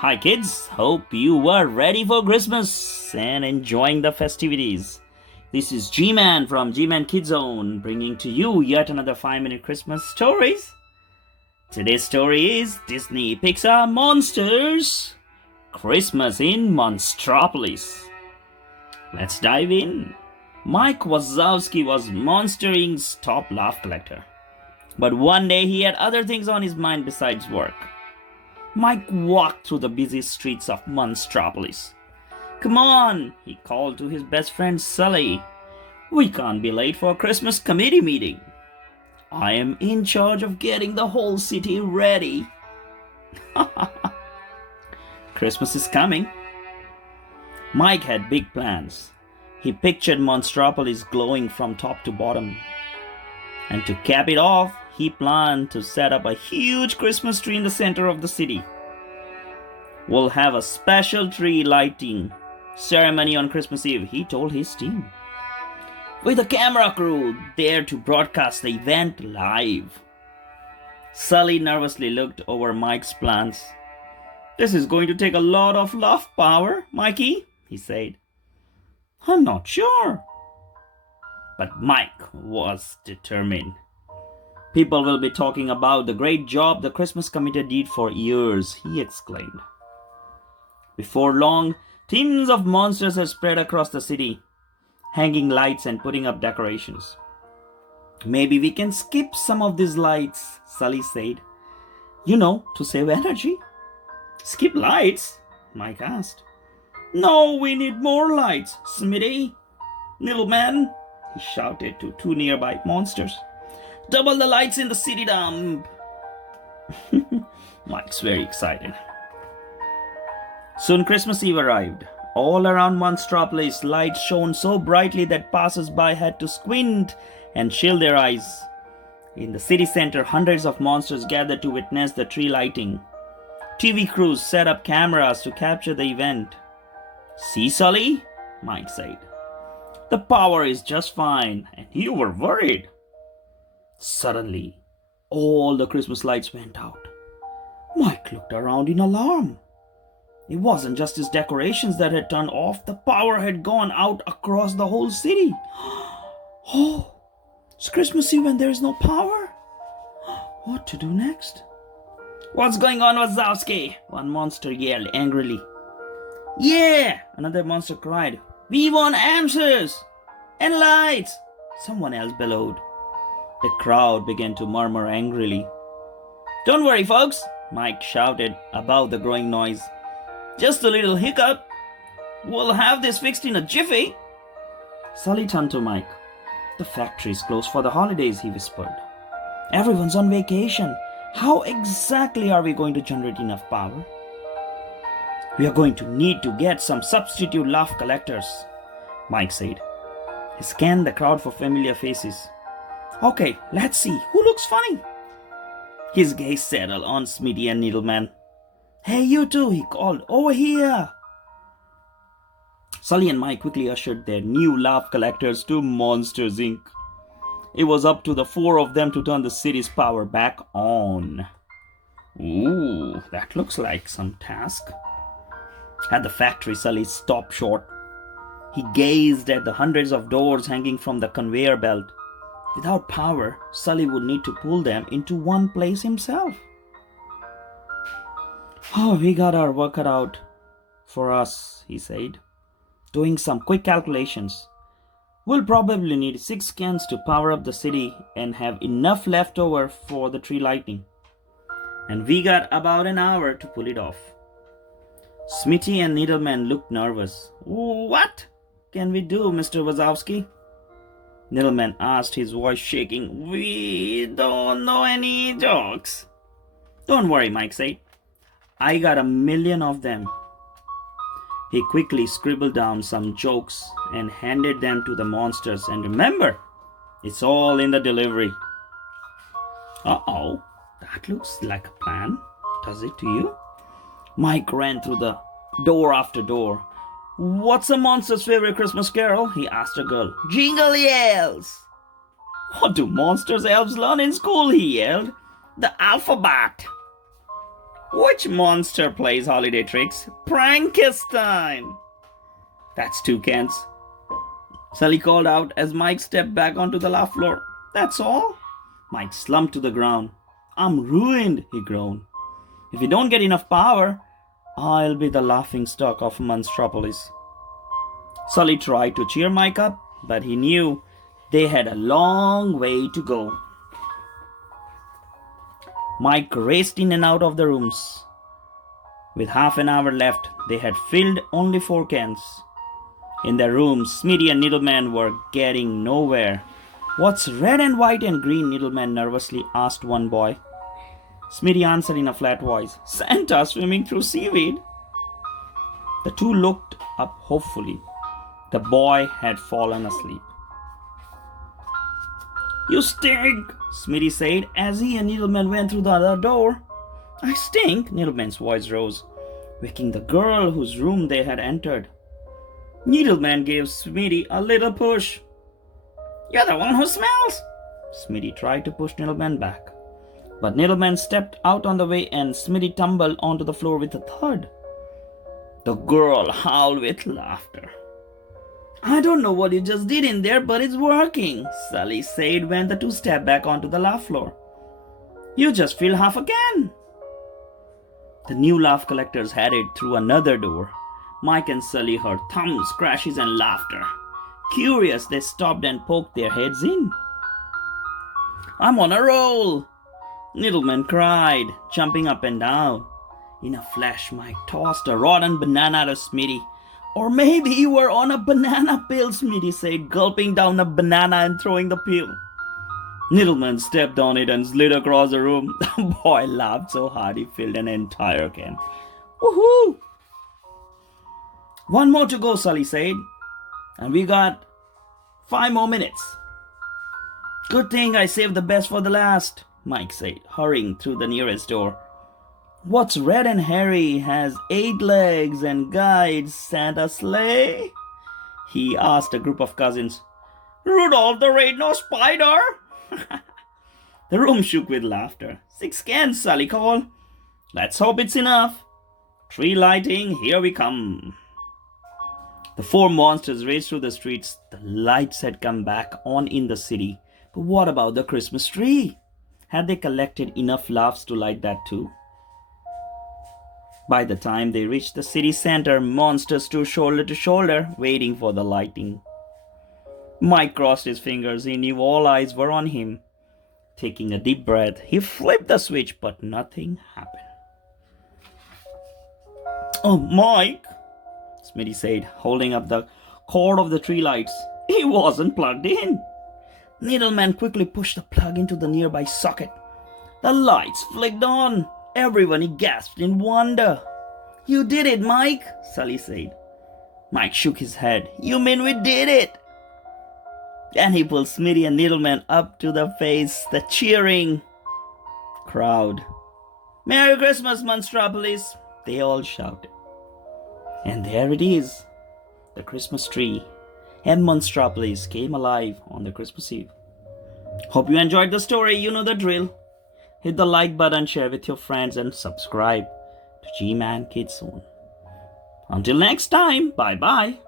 Hi kids, hope you are ready for Christmas and enjoying the festivities. This is G-Man from Gmankidszone bringing to you yet another 5-minute Christmas stories. Today's story is Disney Pixar Monsters Christmas in Monstropolis. Let's dive in. Mike Wazowski was Monster Inc.'s top laugh collector. But one day he had other things on his mind besides work. Mike walked through the busy streets of Monstropolis. "Come on," he called to his best friend Sully. "We can't be late for a Christmas committee meeting. I am in charge of getting the whole city ready." Christmas is coming. Mike had big plans. He pictured Monstropolis glowing from top to bottom. And to cap it off, he planned to set up a huge Christmas tree in the center of the city. "We'll have a special tree lighting ceremony on Christmas Eve," he told his team, with a camera crew there to broadcast the event live. Sully nervously looked over Mike's plans. "This is going to take a lot of laugh power, Mikey," he said. "I'm not sure." But Mike was determined. "People will be talking about the great job the Christmas committee did for years," he exclaimed. Before long, teams of monsters had spread across the city, hanging lights and putting up decorations. "Maybe we can skip some of these lights," Sully said. To save energy." "Skip lights?" Mike asked. "No, we need more lights, Smitty. Little man," he shouted to two nearby monsters. "Double the lights in the city dump." Mike's very excited. Soon Christmas Eve arrived. All around Monstropolis, lights shone so brightly that passers-by had to squint and shield their eyes. In the city center, hundreds of monsters gathered to witness the tree lighting. TV crews set up cameras to capture the event. "See, Sully?" Mike said. "The power is just fine, and you were worried." Suddenly, all the Christmas lights went out. Mike looked around in alarm. It wasn't just his decorations that had turned off, the power had gone out across the whole city. "Oh, it's Christmas Eve and there is no power? What to do next?" "What's going on, Wazowski?" one monster yelled angrily. "Yeah," another monster cried. "We want answers and lights," someone else bellowed. The crowd began to murmur angrily. "Don't worry, folks," Mike shouted above the growing noise. "Just a little hiccup. We'll have this fixed in a jiffy." Sully turned to Mike. "The factory is closed for the holidays," he whispered. "Everyone's on vacation. How exactly are we going to generate enough power?" "We are going to need to get some substitute laugh collectors," Mike said. He scanned the crowd for familiar faces. "Okay, let's see. Who looks funny?" His gaze settled on Smitty and Needleman. "Hey, you two," he called. "Over here." Sully and Mike quickly ushered their new laugh collectors to Monsters Inc. It was up to the four of them to turn the city's power back on. Ooh, that looks like some task. At the factory, Sully stopped short. He gazed at the hundreds of doors hanging from the conveyor belt. Without power, Sully would need to pull them into one place himself. "Oh, we got our work cut out for us," he said, doing some quick calculations. "We'll probably need 6 cans to power up the city and have enough left over for the tree lighting. And we got about an hour to pull it off." Smitty and Needleman looked nervous. "What can we do, Mr. Wazowski?" Needleman asked, his voice shaking. "We don't know any jokes." "Don't worry," Mike said. "I got 1,000,000 of them." He quickly scribbled down some jokes and handed them to the monsters. "And remember, it's all in the delivery." "Uh-oh, that looks like a plan. Does it to you?" Mike ran through the door after door. "What's a monster's favorite Christmas carol?" he asked a girl. "Jingle yells." "What do monsters elves learn in school?" he yelled. "The alphabet." Which monster plays holiday tricks? Prankistine! That's two cans. Sully called out as Mike stepped back onto the laugh floor. That's all? Mike slumped to the ground. I'm ruined, he groaned. If you don't get enough power, I'll be the laughing stock of Monstropolis. Sully tried to cheer Mike up, but he knew they had a long way to go. Mike raced in and out of the rooms. With half an hour left, they had filled only 4 cans. In their rooms, Smitty and Needleman were getting nowhere. What's red and white and green? Needleman nervously asked one boy. Smitty answered in a flat voice, Santa swimming through seaweed. The two looked up hopefully. The boy had fallen asleep. You stink, Smitty said as he and Needleman went through the other door. I stink, Needleman's voice rose, waking the girl whose room they had entered. Needleman gave Smitty a little push. You're the one who smells. Smitty tried to push Needleman back, but Needleman stepped out on the way and Smitty tumbled onto the floor with a thud. The girl howled with laughter. I don't know what you just did in there, but it's working, Sully said when the two stepped back onto the laugh floor. You just filled half a can. The new laugh collectors headed through another door. Mike and Sully heard thumbs, crashes, and laughter. Curious, they stopped and poked their heads in. I'm on a roll, Needleman cried, jumping up and down. In a flash, Mike tossed a rotten banana to Smitty. Or maybe you were on a banana peel, Smitty said, gulping down a banana and throwing the peel. Needleman stepped on it and slid across the room. The boy laughed so hard he filled an entire can. Woohoo! One more to go, Sully said. And we got 5 more minutes. Good thing I saved the best for the last, Mike said, hurrying through the nearest door. What's red and hairy, has 8 legs and guides Santa's sleigh? He asked a group of cousins. Rudolph the Red-Nosed Spider! The room shook with laughter. 6 cans, Sully called. Let's hope it's enough. Tree lighting, here we come. The 4 monsters raced through the streets. The lights had come back on in the city. But what about the Christmas tree? Had they collected enough laughs to light that too? By the time they reached the city center, monsters stood shoulder to shoulder, waiting for the lighting. Mike crossed his fingers. He knew all eyes were on him. Taking a deep breath, he flipped the switch, but nothing happened. Oh, Mike, Smitty said, holding up the cord of the tree lights. He wasn't plugged in. Needleman quickly pushed the plug into the nearby socket. The lights flicked on. Everyone gasped in wonder. You did it, Mike, Sully said. Mike shook his head. You mean we did it? Then he pulled Smitty and Needleman up to the face the cheering crowd. Merry Christmas, Monstropolis, they all shouted. And there it is, the Christmas tree, and Monstropolis came alive on the Christmas Eve. Hope you enjoyed the story. You know the drill. Hit the like button, share with your friends, and subscribe to Gmankidszone. Until next time, bye-bye.